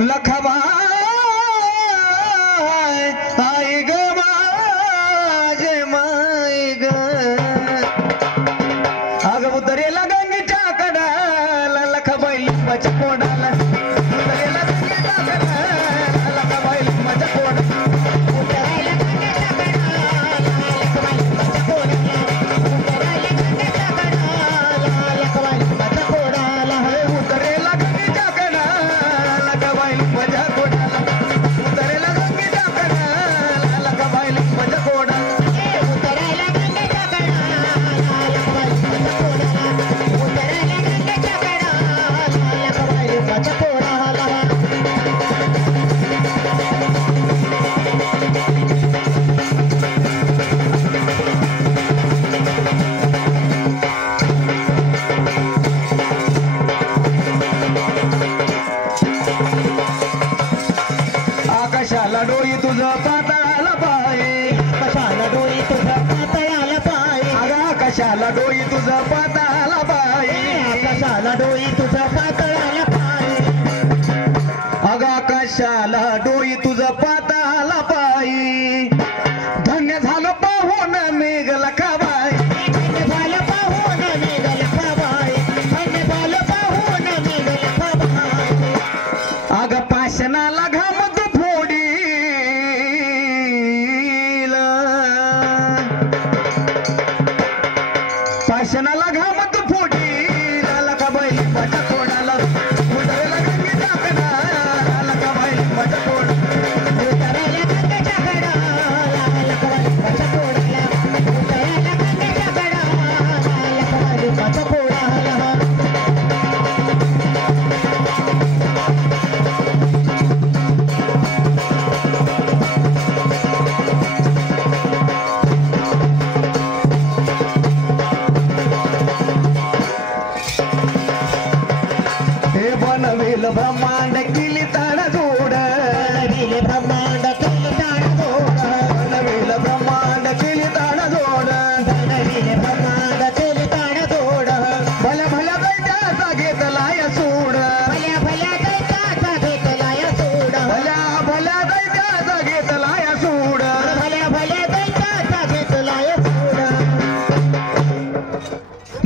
लखबाय आई ग माझे माय ग अग उतरेला गंगेच्या कडाला लखबाई लिंबाच्या कोडाला उतरेला गंगेच्या कडाला लखबाई लिंबाच्या कोडाला आकाशाला डोई तुझं पाताळाला पाय आकाशाला डोई तुझं पाताळाला पाय अगं आकाशाला डोई तुझं पाताळाला पाय आकाशाला डोई तुझं पाताळाला पाय अगं आकाशाला डोई तुझं पाताळाला पाय धन्य झालं पाहून मेघ लखाबाई धन्य झालं पाहून मेघ लखाबाई धन्य झालं पाहून मेघ लखाबाई अगं पाषाणाला घाम पाषाणाला घामत फोडी लखबाई लिंबाच्या कोडाला उतरेला गंगेच्या कडाला लखबाई लिंबाच्या कोडाला उतरेला गंगेच्या कडाला लखबाई लिंबाच्या कोडाला उतरेला गंगेच्या कडाला लखबाई लिंबाच्या कोडाला बनवेल ब्रह्मांड केली ताड जोड बनवेल ब्रह्मांड केली ताड जोड बनवेल ब्रह्मांड केली ताड जोड बनवेल ब्रह्मांड केली ताड जोड भल्या भल्या दैत्याचा घेतलाय सूड भल्या भल्या दैत्याचा घेतलाय सूड भल्या भल्या दैत्याचा घेतलाय सूड भल्या भल्या दैत्याचा घेतलाय सूड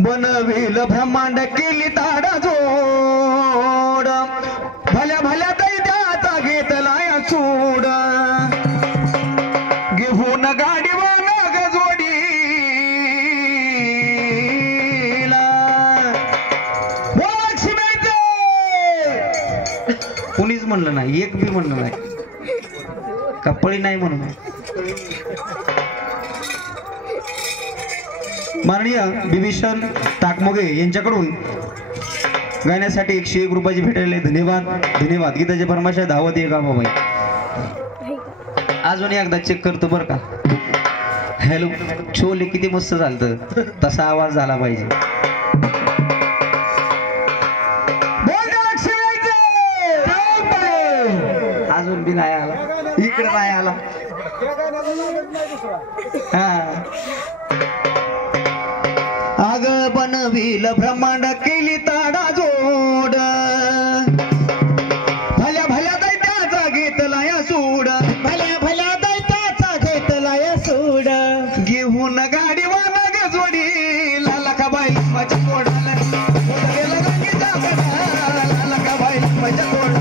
बनवेल ब्रह्मांड केली ताड जोड भल्या भल्या दैत्याचा घेतलाय सूड घेऊन गाडी वाग जोडीला लक्ष्मीचे कुणीच म्हणलं नाही एक बी म्हणलं नाही कपळी नाही म्हणून माननीय बिभीषण टाकमोगे यांच्याकडून गाण्यासाठी 101 रुपयाची भेटलेले धन्यवाद धन्यवाद. गीताचे फरमाशा धावत ये का बाबाई अजून एकदा चेक करतो बरं का. हॅलो छोले किती मस्त झालतं तसा आवाज झाला पाहिजे. अजून बी नाही आला इकडे नाही आला. आग बनविल ब्रह्मांड केली ताडा जोड भल्या भल्या दैत्याचा घेतलाय सूड भल्या भल्या दैत्याचा घेतलाय सूड घेऊन गाडी वाग जोडी लखबाई लिंबाच्या कोडाला उतरेला गंगेच्या कडाला लखबाई लिंबाच्या कोडाला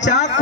बाबाच्या